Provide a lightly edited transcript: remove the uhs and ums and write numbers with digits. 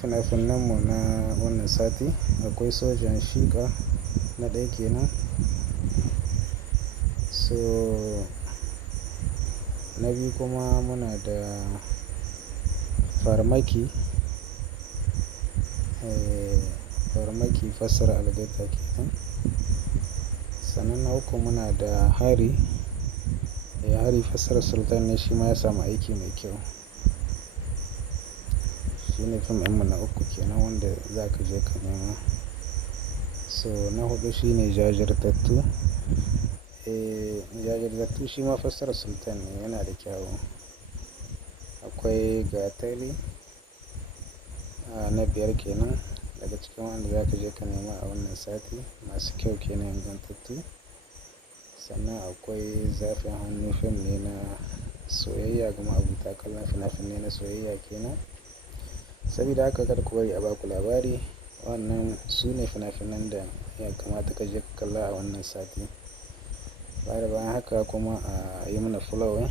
Fina-finanmu na wannan sati akwai Sojan Shiƙa na ɗaya kenan. So na biyu kuma muna da Farmaki. Farmaki fassara algaita kenan. Sannan na uku muna da Hari. Hari fassarar Sultan ne shi ma ya samu aiki mai kyau. Shi ne fim ɗinmu na uku kenan wanda za ka je ka nema. So na huɗu shine Jajirtattu. Jajirtattu shi ma fassarar Sultan ne, yana da kyau. Akwai Gatari. Na biyar kenan daga cikin wanda za ka je ka nema a wannan sati masu kyau kenan ingantattu. Sannan akwai Zafin Hannu, fim ne na soyayya ga ma'abota kallon fina-finai na soyayya kenan. Sabida haka kar ku bari a baku labari. Wannan su ne fina-finan da ya kamata ka je ka kalla a wannan sati. Bayan haka kuma a yi mana following